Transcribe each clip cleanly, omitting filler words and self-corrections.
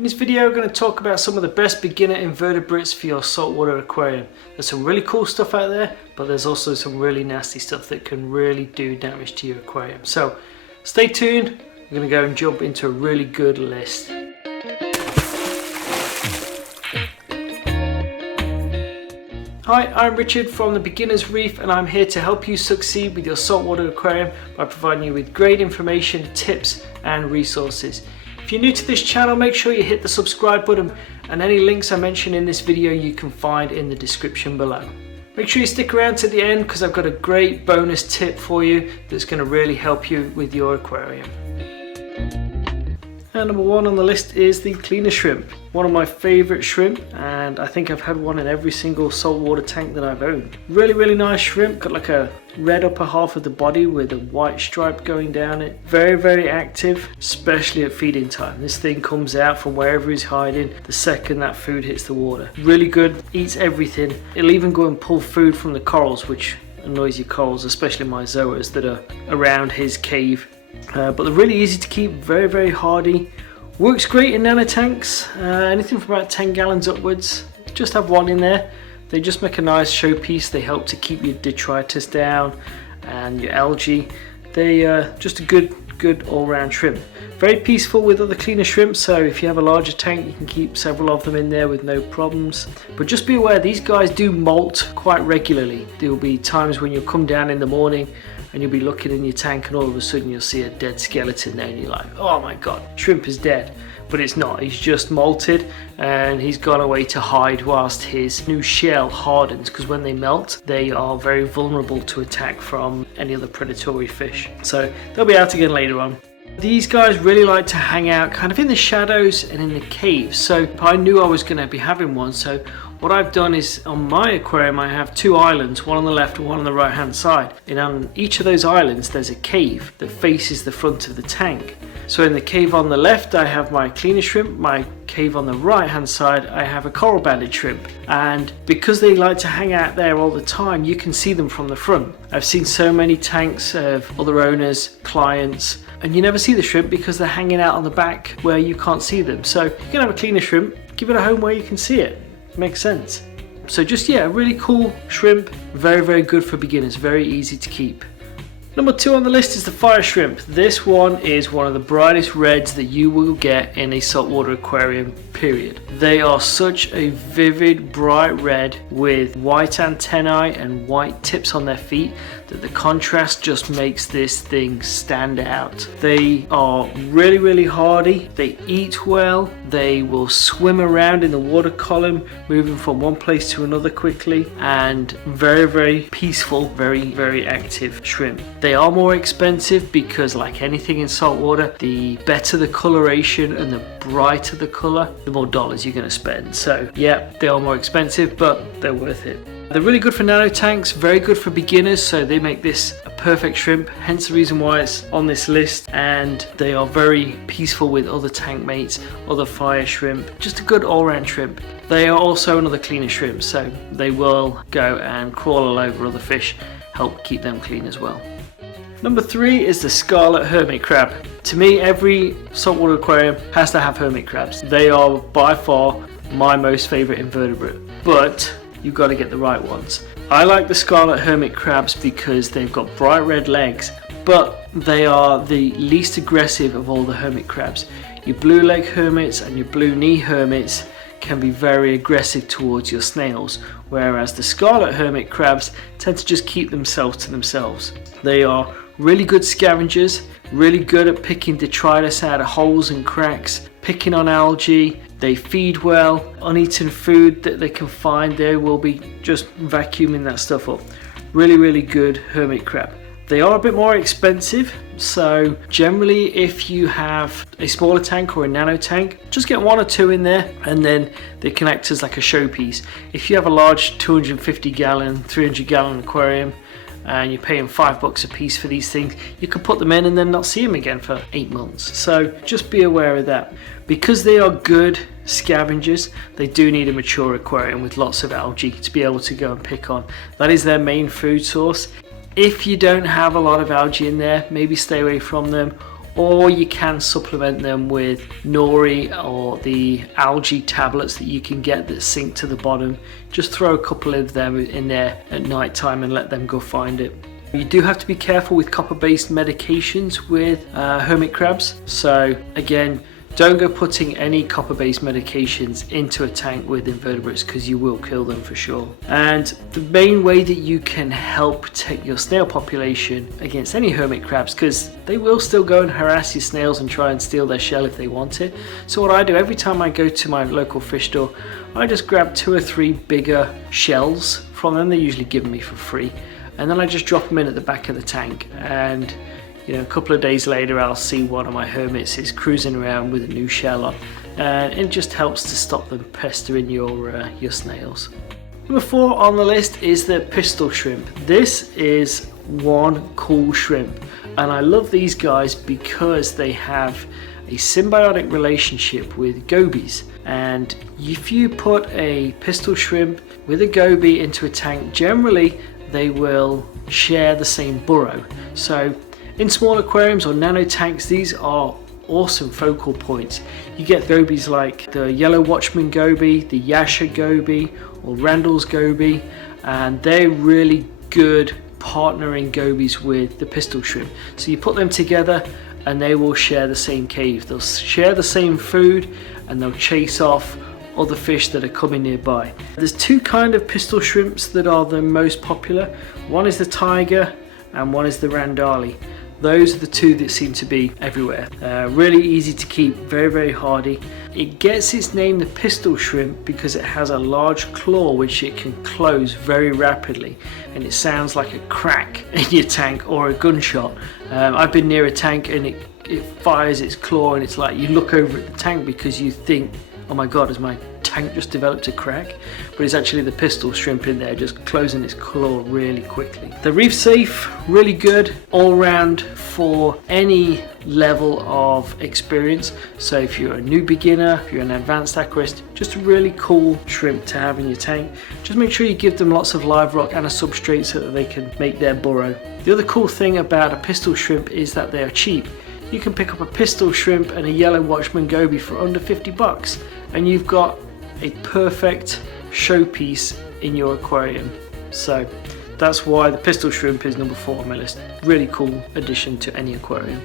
In this video I'm going to talk about some of the best beginner invertebrates for your saltwater aquarium. There's some really cool stuff out there, but there's also some really nasty stuff that can really do damage to your aquarium. So stay tuned, I'm going to go and jump into a really good list. Hi, I'm Richard from the Beginner's Reef, and I'm here to help you succeed with your saltwater aquarium by providing you with great information, tips and resources. If you're new to this channel, make sure you hit the subscribe button, and any links I mention in this video you can find in the description below. Make sure you stick around to the end because I've got a great bonus tip for you that's going to really help you with your aquarium. And number one on the list is the cleaner shrimp. One of my favourite shrimp, and I think I've had one in every single saltwater tank that I've owned. Really nice shrimp, got like a red upper half of the body with a white stripe going down it. Very active, especially at feeding time. This thing comes out from wherever he's hiding the second that food hits the water. Really good, eats everything. It'll even go and pull food from the corals, which annoys your corals, especially my zoas that are around his cave. But they're really easy to keep, very hardy. Works great in nano tanks, anything from about 10 gallons upwards. Just have one in there. They just make a nice showpiece. They help to keep your detritus down and your algae. They just a good all-round shrimp. Very peaceful with other cleaner shrimp, so if you have a larger tank you can keep several of them in there with no problems. But just be aware, these guys do molt quite regularly. There will be times when you'll come down in the morning and you'll be looking in your tank and all of a sudden you'll see a dead skeleton there and you're like, oh my god, shrimp is dead. But it's not, he's just molted and he's gone away to hide whilst his new shell hardens, because when they melt they are very vulnerable to attack from any other predatory fish. So they'll be out again later on. These guys really like to hang out kind of in the shadows and in the caves, so I knew I was going to be having one. So what I've done is on my aquarium I have two islands, one on the left and one on the right hand side, and on each of those islands there's a cave that faces the front of the tank. So in the cave on the left I have my cleaner shrimp, my cave on the right hand side I have a coral banded shrimp, and because they like to hang out there all the time you can see them from the front. I've seen so many tanks of other owners, clients, and you never see the shrimp because they're hanging out on the back where you can't see them. So you can have a cleaner shrimp, give it a home where you can see it. Makes sense. So just, yeah, a really cool shrimp, very good for beginners, very easy to keep. Number two on the list is the fire shrimp. This one is one of the brightest reds that you will get in a saltwater aquarium, period. They are such a vivid bright red with white antennae and white tips on their feet that the contrast just makes this thing stand out. They are really hardy, they eat well, they will swim around in the water column, moving from one place to another quickly, and very peaceful, very active shrimp. They are more expensive because, like anything in saltwater, the better the coloration and the brighter the color, the more dollars you're going to spend. So yeah, they are more expensive, but they're worth it. They're really good for nano tanks, very good for beginners, so they make this a perfect shrimp, hence the reason why it's on this list. And they are very peaceful with other tank mates, other fire shrimp, just a good all-round shrimp. They are also another cleaner shrimp, so they will go and crawl all over other fish, help keep them clean as well. Number three is the Scarlet hermit crab. To me, every saltwater aquarium has to have hermit crabs. They are by far my most favourite invertebrate, but you've got to get the right ones. I like the Scarlet hermit crabs because they've got bright red legs, but they are the least aggressive of all the hermit crabs. Your blue leg hermits and your blue knee hermits can be very aggressive towards your snails, whereas the Scarlet hermit crabs tend to just keep themselves to themselves. They are really good scavengers, really good at picking detritus out of holes and cracks, picking on algae. They feed well. Uneaten food that they can find, they will be just vacuuming that stuff up. Really good hermit crab. They are a bit more expensive, so generally if you have a smaller tank or a nano tank, just get one or two in there and then they can act as like a showpiece. If you have a large 250 gallon, 300 gallon aquarium and you're paying $5 a piece for these things, you can put them in and then not see them again for 8 months. So just be aware of that. Because they are good scavengers, they do need a mature aquarium with lots of algae to be able to go and pick on. That is their main food source. If you don't have a lot of algae in there, maybe stay away from them, or you can supplement them with nori or the algae tablets that you can get that sink to the bottom. Just throw a couple of them in there at night time and let them go find it. You do have to be careful with copper-based medications with hermit crabs. So again, don't go putting any copper-based medications into a tank with invertebrates because you will kill them for sure. And the main way that you can help protect your snail population against any hermit crabs, because they will still go and harass your snails and try and steal their shell if they want it. So what I do every time I go to my local fish store, I just grab 2 or 3 bigger shells from them. They're usually given me for free. And then I just drop them in at the back of the tank, and a couple of days later I'll see one of my hermits is cruising around with a new shell on, and it just helps to stop them pestering your snails. Number 4 on the list is the pistol shrimp. This is one cool shrimp, and I love these guys because they have a symbiotic relationship with gobies. And if you put a pistol shrimp with a goby into a tank, generally they will share the same burrow. So in small aquariums or nano tanks, these are awesome focal points. You get gobies like the yellow watchman goby, the Yasha goby, or Randall's goby, and they're really good partnering gobies with the pistol shrimp. So you put them together and they will share the same cave. They'll share the same food and they'll chase off other fish that are coming nearby. There's 2 kind of pistol shrimps that are the most popular. One is the tiger and one is the Randali. Those are the 2 that seem to be everywhere. Really easy to keep, very, very hardy. It gets its name, the pistol shrimp, because it has a large claw which it can close very rapidly, and it sounds like a crack in your tank or a gunshot. I've been near a tank and it fires its claw, and it's like you look over at the tank because you think, oh my god, has my tank just developed a crack? But it's actually the pistol shrimp in there just closing its claw really quickly. The Reef Safe, really good all round for any level of experience. So if you're a new beginner, if you're an advanced aquarist, just a really cool shrimp to have in your tank. Just make sure you give them lots of live rock and a substrate so that they can make their burrow. The other cool thing about a pistol shrimp is that they are cheap. You can pick up a pistol shrimp and a yellow watchman goby for under 50 bucks, and you've got a perfect showpiece in your aquarium. So that's why the pistol shrimp is number 4 on my list. Really cool addition to any aquarium.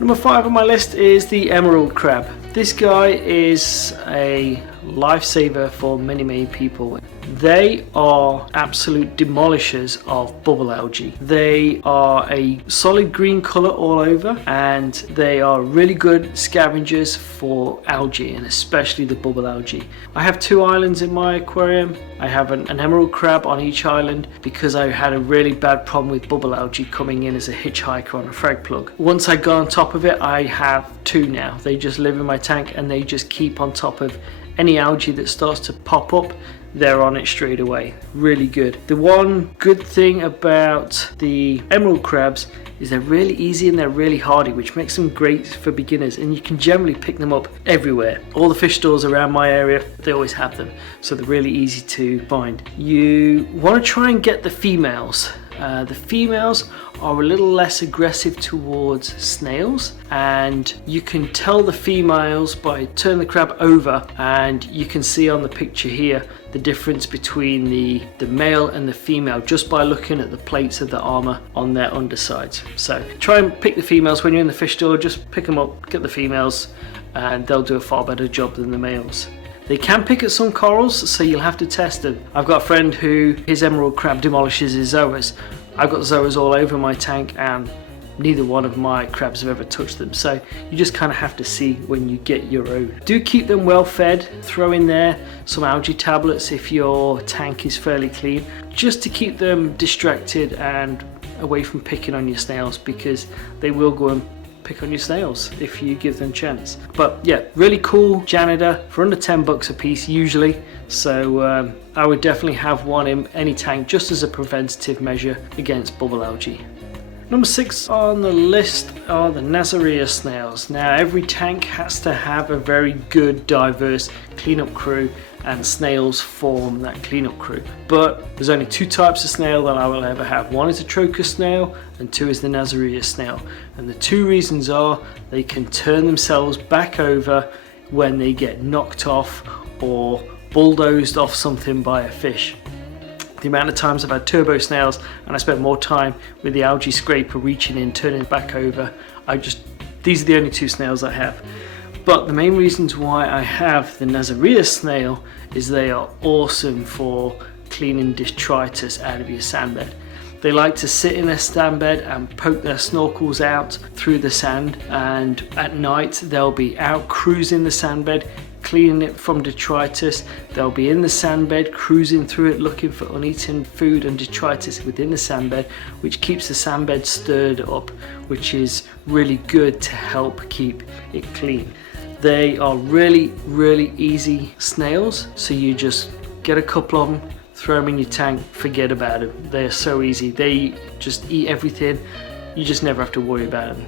Number 5 on my list is the emerald crab. This guy is a lifesaver for many people. They are absolute demolishers of bubble algae. They are a solid green color all over, and they are really good scavengers for algae, and especially the bubble algae. I have 2 islands in my aquarium. I have an emerald crab on each island because I had a really bad problem with bubble algae coming in as a hitchhiker on a frag plug. Once I got on top of it, I have 2 now. They just live in my tank and they just keep on top of any algae that starts to pop up. They're on it straight away. Really good. The one good thing about the emerald crabs is they're really easy and they're really hardy, which makes them great for beginners, and you can generally pick them up everywhere. All the fish stores around my area, they always have them, so they're really easy to find. You want to try and get the females. The females are a little less aggressive towards snails, and you can tell the females by turning the crab over, and you can see on the picture here the difference between the male and the female just by looking at the plates of the armor on their undersides. So try and pick the females when you're in the fish store. Just pick them up, get the females, and they'll do a far better job than the males. They can pick at some corals, so you'll have to test them. I've got a friend who his emerald crab demolishes his zoas. I've got zoas all over my tank, and neither one of my crabs have ever touched them, so you just kind of have to see when you get your own. Do keep them well fed. Throw in there some algae tablets if your tank is fairly clean, just to keep them distracted and away from picking on your snails, because they will go and pick on your snails if you give them a chance. But yeah, really cool janitor for under 10 bucks a piece usually, so I would definitely have one in any tank just as a preventative measure against bubble algae. Number 6 on the list are the Nazaria snails. Now every tank has to have a very good diverse cleanup crew, and snails form that cleanup crew. But there's only 2 types of snail that I will ever have. One is a trochus snail and 2 is the Nazaria snail. And the 2 reasons are they can turn themselves back over when they get knocked off or bulldozed off something by a fish. The amount of times I've had turbo snails and I spent more time with the algae scraper reaching in, turning it back over. These are the only 2 snails I have. But the main reasons why I have the Nazaria snail is they are awesome for cleaning detritus out of your sandbed. They like to sit in their sandbed and poke their snorkels out through the sand, and at night they'll be out cruising the sandbed, cleaning it from detritus. They'll be in the sandbed cruising through it looking for uneaten food and detritus within the sandbed, which keeps the sandbed stirred up, which is really good to help keep it clean. They are really easy snails, so you just get a couple of them, throw them in your tank, forget about them. They're so easy. They just eat everything. You just never have to worry about them.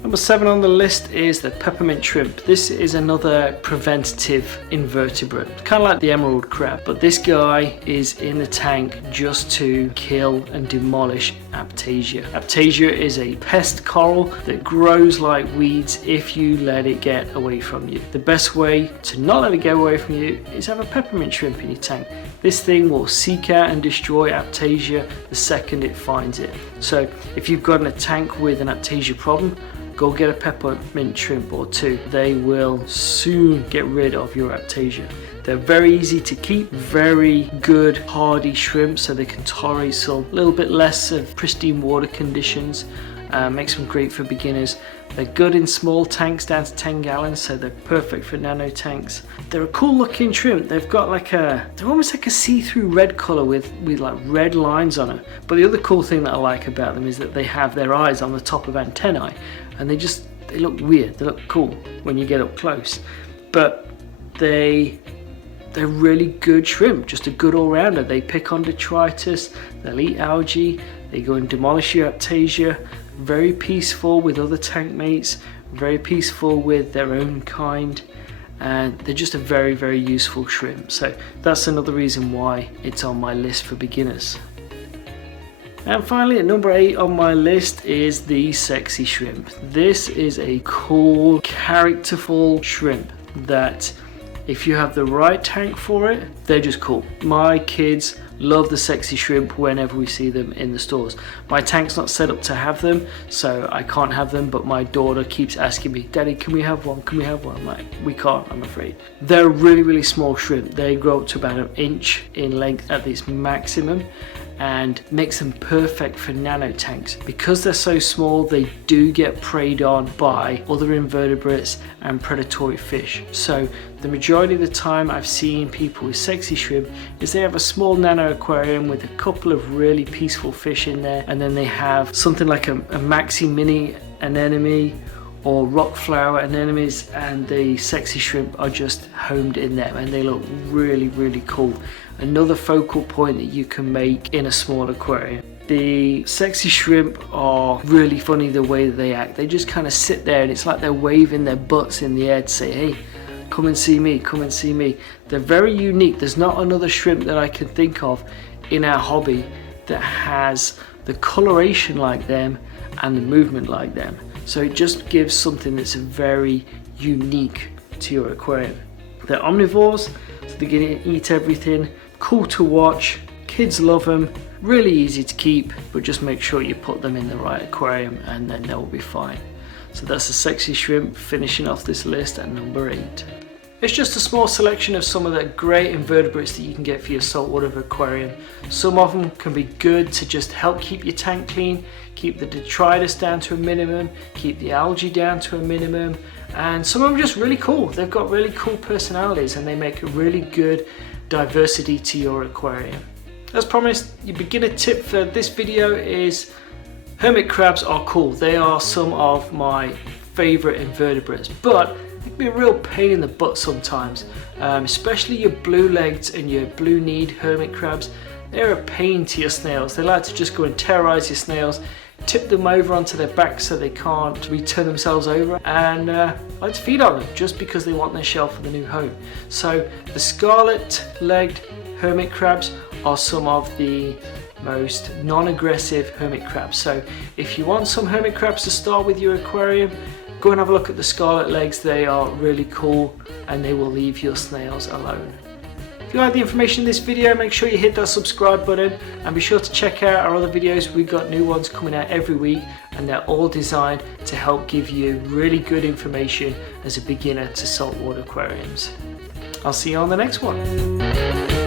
Number 7 on the list is the Peppermint Shrimp. This is another preventative invertebrate, kind of like the emerald crab, but this guy is in the tank just to kill and demolish Aiptasia. Aiptasia is a pest coral that grows like weeds if you let it get away from you. The best way to not let it get away from you is have a peppermint shrimp in your tank. This thing will seek out and destroy Aiptasia the second it finds it. So if you've got a tank with an Aiptasia problem, go get a peppermint shrimp or 2. They will soon get rid of your Aiptasia. They're very easy to keep, very good hardy shrimp, so they can tolerate some little bit less of pristine water conditions. Makes them great for beginners. They're good in small tanks down to 10 gallons, so they're perfect for nano tanks. They're a cool looking shrimp. They've got they're almost like a see-through red color with like red lines on it. But the other cool thing that I like about them is that they have their eyes on the top of antennae, and they look weird. They look cool when you get up close. But they're really good shrimp, just a good all-rounder. They pick on detritus, they'll eat algae, they go and demolish your Aiptasia. Very peaceful with other tank mates, very peaceful with their own kind, and they're just a very useful shrimp. So that's another reason why it's on my list for beginners. And finally, at number 8 on my list is the sexy shrimp. This is a cool, characterful shrimp that if you have the right tank for it, they're just cool. My kids love the sexy shrimp whenever we see them in the stores. My tank's not set up to have them, so I can't have them, but my daughter keeps asking me, Daddy, can we have one? Can we have one? I'm like, we can't, I'm afraid. They're really small shrimp. They grow up to about 1 inch in length at this maximum, and makes them perfect for nano tanks. Because they're so small, they do get preyed on by other invertebrates and predatory fish. So the majority of the time I've seen people with sexy shrimp is they have a small nano aquarium with a couple of really peaceful fish in there, and then they have something like a maxi mini anemone or rock flower anemones, and the sexy shrimp are just homed in them, and they look really cool. Another focal point that you can make in a small aquarium. The sexy shrimp are really funny the way that they act. They just kind of sit there and it's like they're waving their butts in the air to say, hey, come and see me, come and see me. They're very unique. There's not another shrimp that I can think of in our hobby that has the coloration like them and the movement like them. So it just gives something that's very unique to your aquarium. They're omnivores, so they can eat everything. Cool to watch, kids love them, really easy to keep, but just make sure you put them in the right aquarium and then they'll be fine. So that's the sexy shrimp finishing off this list at number 8. It's just a small selection of some of the great invertebrates that you can get for your saltwater aquarium. Some of them can be good to just help keep your tank clean, keep the detritus down to a minimum, keep the algae down to a minimum, and some of them are just really cool. They've got really cool personalities and they make a really good diversity to your aquarium. As promised, your beginner tip for this video is hermit crabs are cool. They are some of my favorite invertebrates, but they can be a real pain in the butt sometimes, especially your blue-legged and your blue-kneed hermit crabs. They're a pain to your snails. They like to just go and terrorize your snails, tip them over onto their back so they can't return themselves over, and like to feed on them just because they want their shell for the new home. So the scarlet-legged hermit crabs are some of the most non-aggressive hermit crabs. So if you want some hermit crabs to start with your aquarium, go and have a look at the scarlet legs. They are really cool and they will leave your snails alone. If you like the information in this video, make sure you hit that subscribe button and be sure to check out our other videos. We've got new ones coming out every week and they're all designed to help give you really good information as a beginner to saltwater aquariums. I'll see you on the next one.